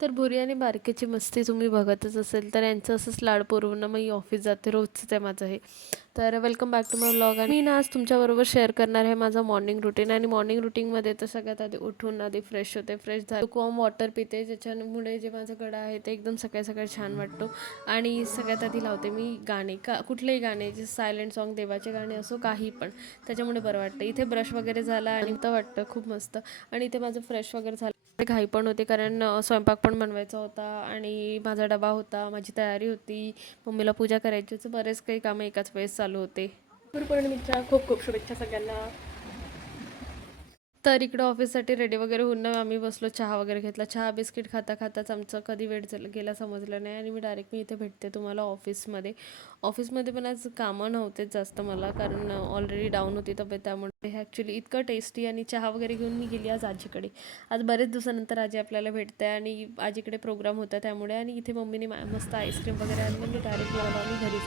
तर भुरी आणि बारकेची मस्ती तुम्ही बघतच असेल, तर यांचं असंच लाड पुरवणं मग मी ऑफिस जाते, रोजचंच आहे माझं हे. तर welcome back to my vlog. आणि मी ना आज तुमच्याबरोबर शेअर करणार आहे माझं मॉर्निंग रुटीन. आणि मॉर्निंग रुटीनमध्ये तर सगळ्यात आधी उठून आधी फ्रेश होते, फ्रेश झाले वॉर्म वॉटर पिते, ज्याच्यामुळे जे माझं गळा आहे ते एकदम सकाळी सकाळी छान वाटतो. आणि सगळ्यात आधी लावते मी गाणे, कुठलेही गाणे, जे सायलेंट सॉन्ग, देवाचे गाणे असो, काही पण, त्याच्यामुळे बरं वाटतं. इथे ब्रश वगैरे झाला आणि तर वाटतं खूप मस्त. आणि इथे माझं फ्रेश वगैरे झालं, घाई पण होती कारण स्वयंपाक पण बनवायचा होता आणि माझा डबा होता, माझी तयारी होती, मम्मीला पूजा करायची होती, बरेच काही कामं एकाच वेळेस चालू होते. गुरुपौर्णिमेच्या खूप खूप शुभेच्छा सगळ्यांना. तर इकडं ऑफिससाठी रेडी वगैरे होऊन ना आम्ही बसलो, चहा वगैरे घेतला. चहा बिस्किट खाता खाताच आमचं कधी वेळ गेला समजलं नाही आणि मी इथे भेटते तुम्हाला ऑफिसमध्ये. ऑफिसमध्ये पण आज कामं नव्हतेच जास्त मला, कारण ऑलरेडी डाऊन होती तब्येत, त्यामुळे हे ॲक्च्युली इतकं टेस्टी. आणि चहा वगैरे घेऊन मी गेली आज आजीकडे. आज बरेच दिवसानंतर आजी आपल्याला भेटते आणि आजीकडे प्रोग्राम होता त्यामुळे. आणि इथे मम्मीने मस्त आईस्क्रीम वगैरे आणलं, मी डायरेक्ट लागलो आणि घरी